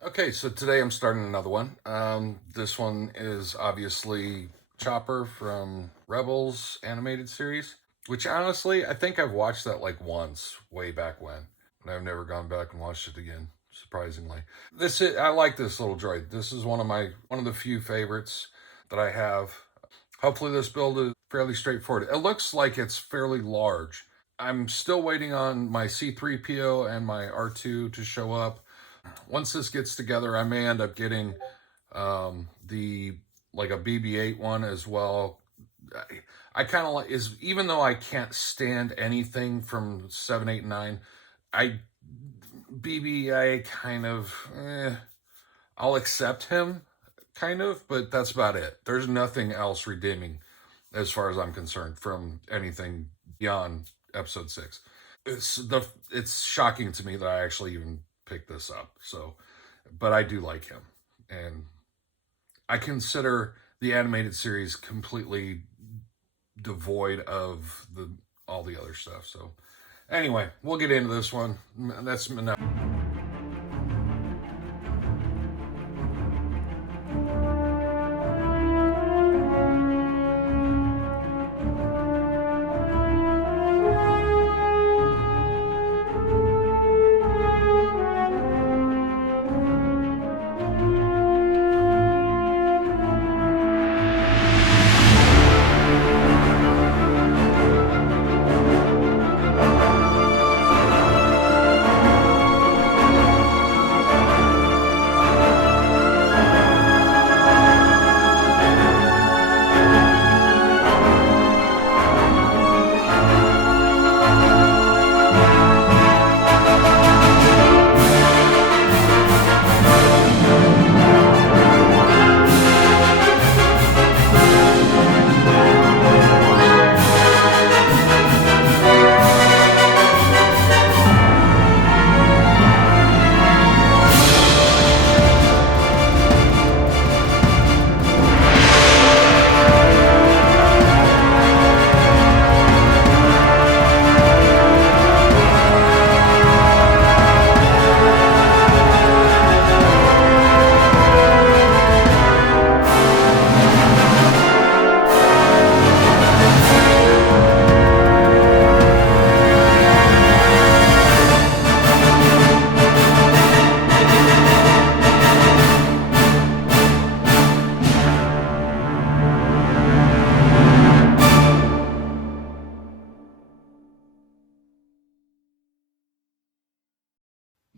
Okay, so today I'm starting another one. This one is obviously Chopper from Rebels animated series, which honestly, I think I've watched that like once, way back when. And I've never gone back and watched it again, surprisingly. I like this little droid. This is one of the few favorites that I have. Hopefully this build is fairly straightforward. It looks like it's fairly large. I'm still waiting on my C3PO and my R2 to show up. Once this gets together, I may end up getting the like a BB-8 one as well. I kind of like is even though I can't stand anything from 7, 8, 9, I BB-8 kind of I'll accept him kind of, but that's about it. There's nothing else redeeming as far as I'm concerned from anything beyond episode 6. It's shocking to me that I actually even picked this up. So, but I do like him, and I consider the animated series completely devoid of the all the other stuff. So, anyway, we'll get into this one. That's enough.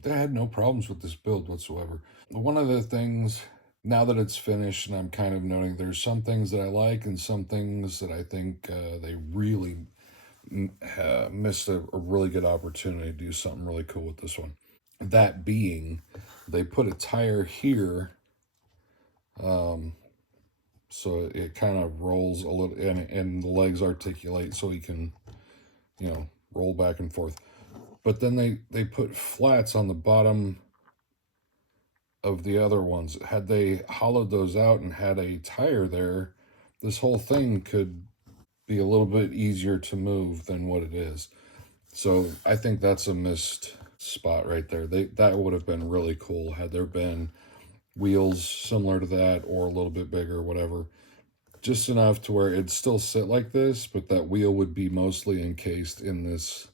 I had no problems with this build whatsoever. One of the things, now that it's finished, and I'm kind of noting there's some things that I like and some things that I think they really missed a really good opportunity to do something really cool with this one. That being, they put a tire here, so it kind of rolls a little, and the legs articulate so he can, roll back and forth. But then they put flats on the bottom of the other ones. Had they hollowed those out and had a tire there, this whole thing could be a little bit easier to move than what it is. So I think that's a missed spot right there. That would have been really cool had there been wheels similar to that or a little bit bigger, whatever. Just enough to where it'd still sit like this, but that wheel would be mostly encased in this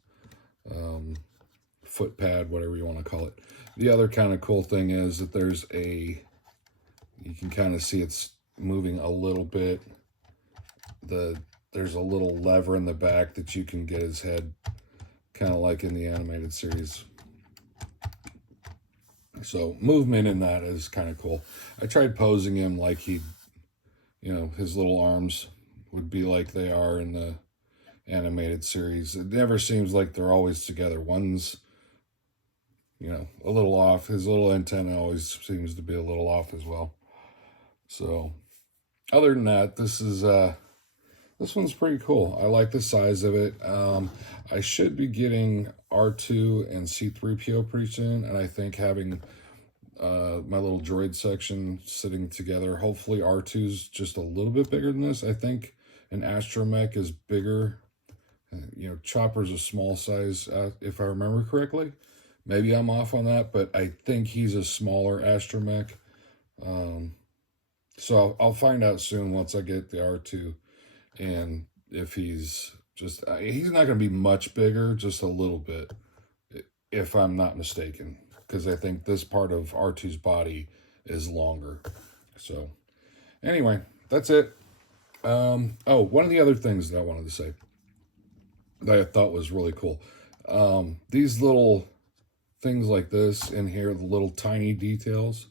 foot pad, whatever you want to call it. The other kind of cool thing is that you can kind of see it's moving a little bit. There's a little lever in the back that you can get his head, kind of like in the animated series. So movement in that is kind of cool. I tried posing him like his little arms would be like they are in the animated series. It never seems like they're always together. One's, a little off. His little antenna always seems to be a little off as well. So, other than that, this one's pretty cool. I like the size of it. I should be getting R2 and C3PO pretty soon, and I think having my little droid section sitting together. Hopefully R2's just a little bit bigger than this. I think an astromech is bigger. Chopper's a small size, if I remember correctly. Maybe I'm off on that, but I think he's a smaller astromech. So I'll find out soon once I get the R2, and if he's he's not going to be much bigger, just a little bit, if I'm not mistaken, because I think this part of R2's body is longer. So anyway, that's it. Oh, one of the other things that I wanted to say that I thought was really cool. These little things like this in here, the little tiny details,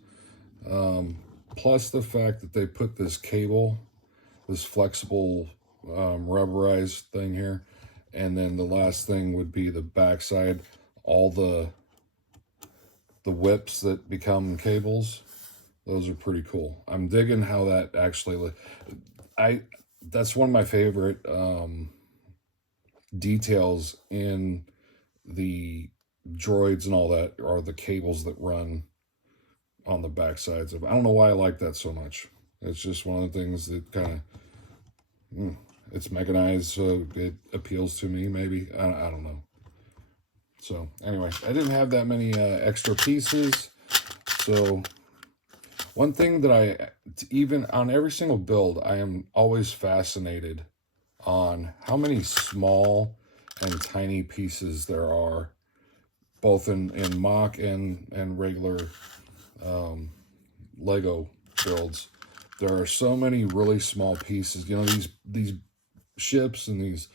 plus the fact that they put this cable, this flexible rubberized thing here, and then the last thing would be the backside, all the whips that become cables. Those are pretty cool. I'm digging how that actually that's one of my favorite details in the droids and all that, are the cables that run on the back sides of. I don't know why I like that so much. It's just one of the things that kind of it's mechanized, so it appeals to me. Maybe I don't know. So anyway, I didn't have that many extra pieces. So one thing that even on every single build, I am always fascinated on how many small and tiny pieces there are, both in mock and regular Lego builds. There are so many really small pieces. You know, these ships and these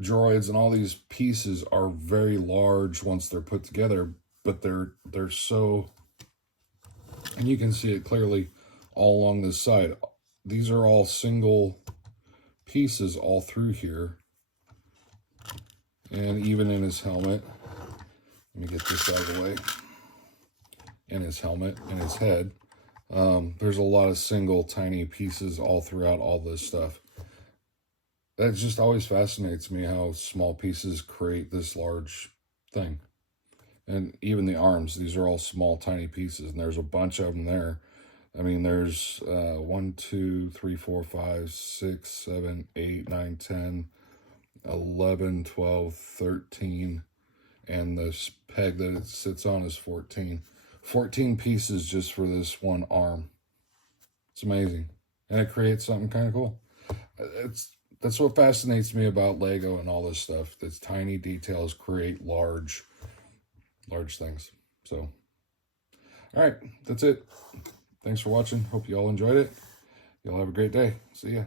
droids and all these pieces are very large once they're put together, but they're so, and you can see it clearly all along this side. These are all single pieces all through here, and even in his helmet. Let me get this out of the way. In his helmet, in his head, there's a lot of single tiny pieces all throughout all this stuff. That just always fascinates me, how small pieces create this large thing. And even the arms, these are all small tiny pieces, and there's a bunch of them there. I mean, there's 1, 2, 3, 4, 5, 6, 7, 8, 9, 10, 11, 12, 13, and this peg that it sits on is 14. 14 pieces just for this one arm. It's amazing. And it creates something kind of cool. That's what fascinates me about Lego and all this stuff. These tiny details create large things. So, all right, that's it. Thanks for watching. Hope you all enjoyed it. Y'all have a great day. See ya.